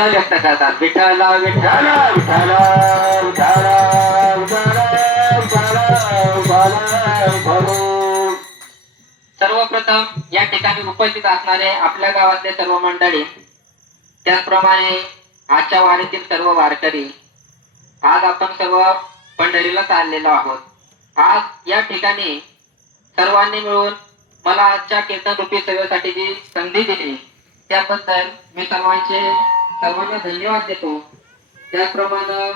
भावना व्यक्त करतात. विठ्ठल विठ्ठल विठ्ठल विठ्ठल सर्वप्रथम या ठिकाणी उपस्थित असणारे आपल्या गावातले सर्व मंडळी, त्याचप्रमाणे आजच्या वारीतील सर्व वारकरी, आज आपण सर्व पंढरीला चाललेलो आहोत. आज या ठिकाणी सर्वांनी मिळून मला आजच्या कीर्तन रूपी सेवेसाठी जी संधी दिली त्याबद्दल मी सर्वांना धन्यवाद देतो. त्याचप्रमाणे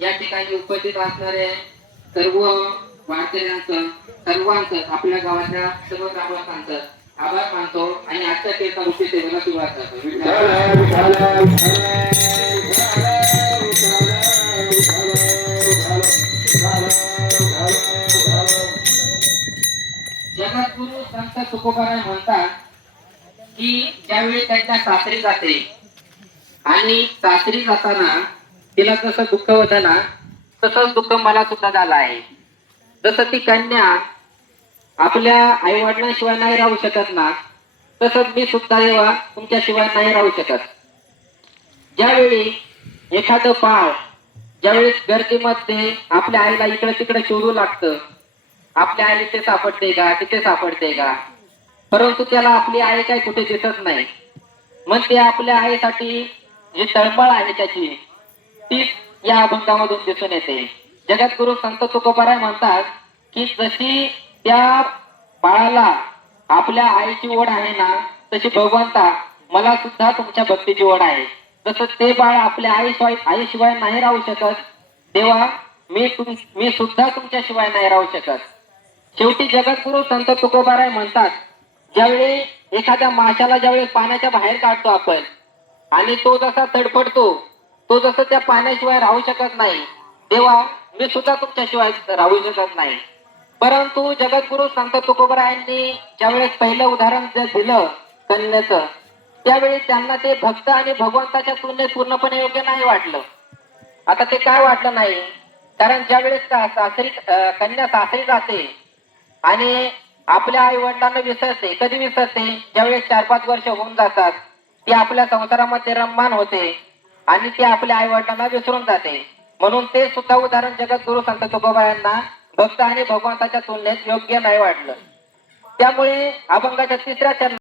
या ठिकाणी उपस्थित असणारे सर्व वारकऱ्यांचं, सर्वांचं, आपल्या गावातल्या सर्व ग्रामस्थांचं आभार मानतो आणि आजच्या कीर्तन रूपी सेवेला सुरुवात करतो. जगद्गुरु संत तुकोबाराय म्हणतात की ज्यावेळी त्यांच्या सासरी जाते आणि सासरी जाताना तिला जसं दुःख होतं ना, तसंच दुःख मला सुद्धा झालं आहे. जसं ती कन्या आपल्या आई वडिलांशिवाय नाही राहू शकत ना, तसंच मी सुद्धा देवा तुमच्याशिवाय नाही राहू शकत. ज्यावेळी एखादं बाळ ज्यावेळी गर्दीमध्ये आपल्या आईला इकडे तिकडे शोधू लागतं, आपल्या आई तिथे सापडते का, तिथे सापडते का, परंतु त्याला आपली आई काय कुठे दिसत नाही. मग ते आपल्या आईसाठी जी तळमळ आहे त्याची, ती या अभंगामधून दिसून येते. जगद्गुरु संत तुकोबाराय म्हणतात की जशी त्या बाळाला आपल्या आईची ओढ आहे ना, तशी भगवंता मला सुद्धा तुमच्या भक्तीची ओढ आहे. जसं ते बाळ आपल्या आईशिवाय नाही राहू शकत, तेव्हा मी सुद्धा तुमच्याशिवाय नाही राहू शकत. शेवटी जगद्गुरु संत तुकोबाराय म्हणतात, ज्यावेळी एखाद्या माशाला ज्यावेळी पाण्याच्या बाहेर काढतो आपण आणि तो जसा तडफडतो, तो जसं त्या पाण्याशिवाय राहू शकत नाही, तेव्हा मी सुद्धा तुमच्याशिवाय राहू शकत नाही. परंतु जगद्गुरु संत तुकोबारायांनी ज्यावेळेस पहिलं उदाहरण दिलं कन्याचं, त्यावेळी त्यांना ते भक्त आणि भगवंताच्या तुलनेत पूर्णपणे योग्य नाही वाटलं. आता ते काय वाटलं नाही, कारण ज्यावेळेस कन्या सासरी जाते आणि आपल्या आई वडिलांना विसरते. कधी विसरते? ज्यावेळेस 4-5 वर्ष होऊन जातात, ती आपल्या संसारामध्ये रममाण होते आणि ती आपल्या आई वडिलांना विसरून जाते. म्हणून ते सुद्धा उदाहरण जगद्गुरु संत तुकोबारायांना भक्त आणि भगवंताच्या तुलनेत योग्य नाही वाटलं. त्यामुळे अभंगाच्या 3ऱ्या चरणात